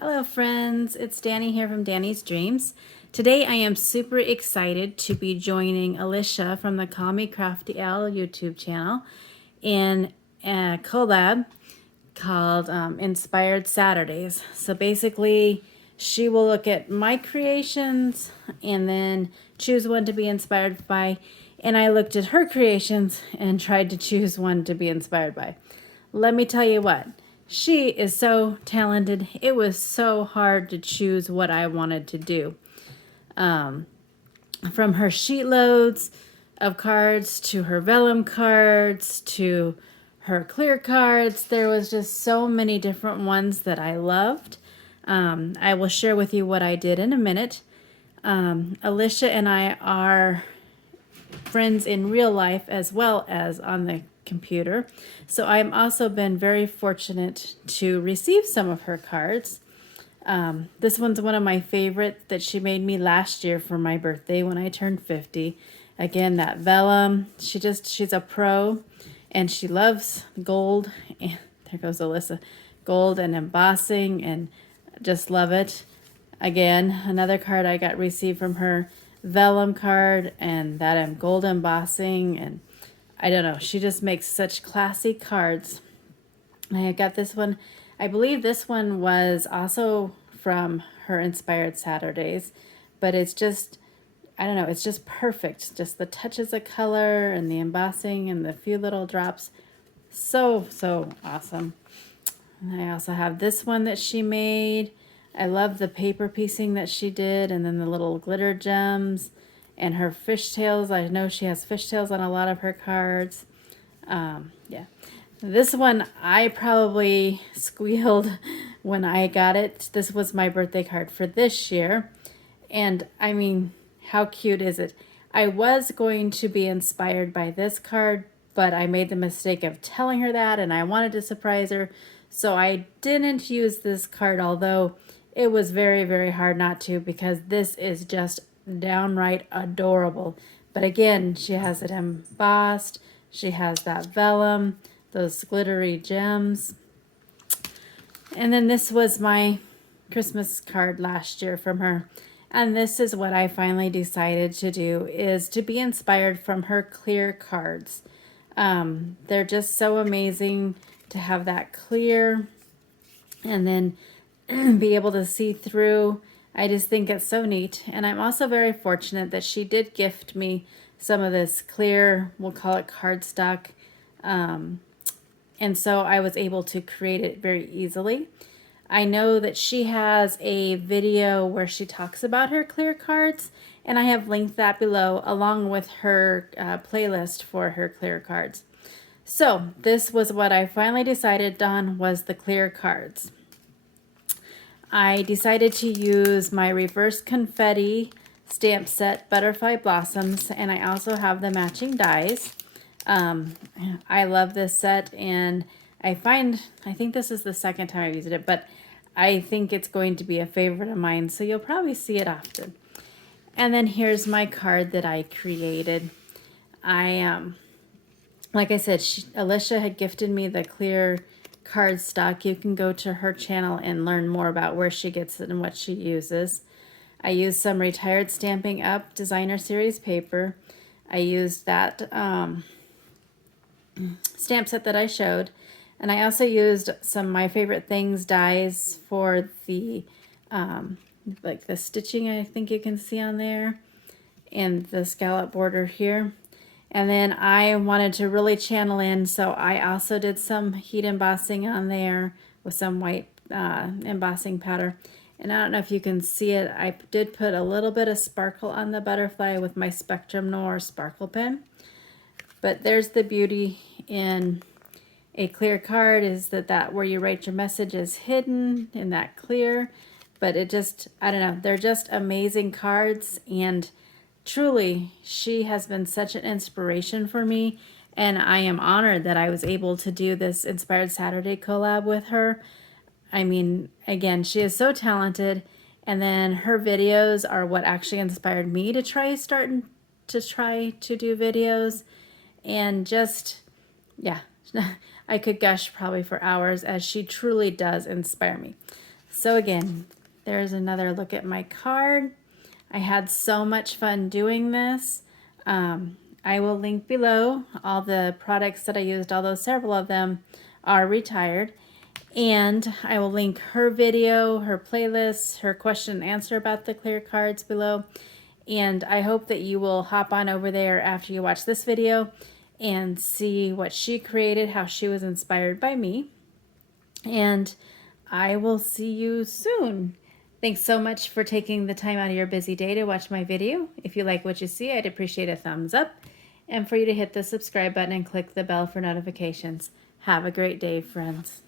Hello friends, it's Danny here from Danny's Dreams. Today I am super excited to be joining Alicia from the Call Me Crafty Al YouTube channel in a collab called Inspired Saturdays. So basically she will look at my creations and then choose one to be inspired by, and I looked at her creations and tried to choose one to be inspired by. Let me tell you what. She is so talented. It was so hard to choose what I wanted to do. From her sheet loads of cards to her vellum cards to her clear cards, there was just so many different ones that I loved. I will share with you what I did in a minute. Alicia and I are friends in real life as well as on the computer. So I've also been very fortunate to receive some of her cards. This one's one of my favorites that she made me last year for my birthday when I turned 50. Again, that vellum. She's a pro and she loves gold. And there goes Alyssa. Gold and embossing and just love it. Again, another card I got received from her, vellum card and that gold embossing, and I don't know, she just makes such classy cards. I got this one. I believe this one was also from her Inspired Saturdays, but it's just, I don't know, it's just perfect. Just the touches of color and the embossing and the few little drops. So awesome. And I also have this one that she made. I love the paper piecing that she did, and then the little glitter gems and her fishtails. I know she has fishtails on a lot of her cards. Yeah. This one I probably squealed when I got it. This was my birthday card for this year. And I mean, how cute is it? I was going to be inspired by this card, but I made the mistake of telling her that and I wanted to surprise her. So I didn't use this card, although it was very, very hard not to, because this is just downright adorable. But again, she has it embossed. She has that vellum, those glittery gems. And then this was my Christmas card last year from her. And this is what I finally decided to do, is to be inspired from her clear cards. They're just so amazing to have that clear and then be able to see through. I just think it's so neat. And I'm also very fortunate that she did gift me some of this clear, we'll call it cardstock. And so I was able to create it very easily. I know that she has a video where she talks about her clear cards, and I have linked that below along with her playlist for her clear cards. So this was what I finally decided on, was the clear cards. I decided to use my reverse confetti stamp set Butterfly Blossoms, and I also have the matching dies. I love this set, and I think this is the second time I've used it, but I think it's going to be a favorite of mine, so you'll probably see it often. And then here's my card that I created. Like I said, Alicia had gifted me the clear cardstock. You can go to her channel and learn more about where she gets it and what she uses. I used some Retired Stamping Up Designer Series paper. I used that stamp set that I showed. And I also used some My Favorite Things dies for the like the stitching, I think you can see on there, and the scallop border here. And then I wanted to really channel in, so I also did some heat embossing on there with some white embossing powder. And I don't know if you can see it, I did put a little bit of sparkle on the butterfly with my Spectrum Noir sparkle pen. But there's the beauty in a clear card, is that where you write your message is hidden in that clear. But it just, I don't know, they're just amazing cards, and truly, she has been such an inspiration for me, and I am honored that I was able to do this Inspired Saturday collab with her. I mean, again, she is so talented, and then her videos are what actually inspired me to try to do videos, and just, yeah, I could gush probably for hours, as she truly does inspire me. So again, there's another look at my card. I had so much fun doing this. I will link below all the products that I used, although several of them are retired. And I will link her video, her playlist, her question and answer about the clear cards below. And I hope that you will hop on over there after you watch this video and see what she created, how she was inspired by me. And I will see you soon. Thanks so much for taking the time out of your busy day to watch my video. If you like what you see, I'd appreciate a thumbs up and for you to hit the subscribe button and click the bell for notifications. Have a great day, friends.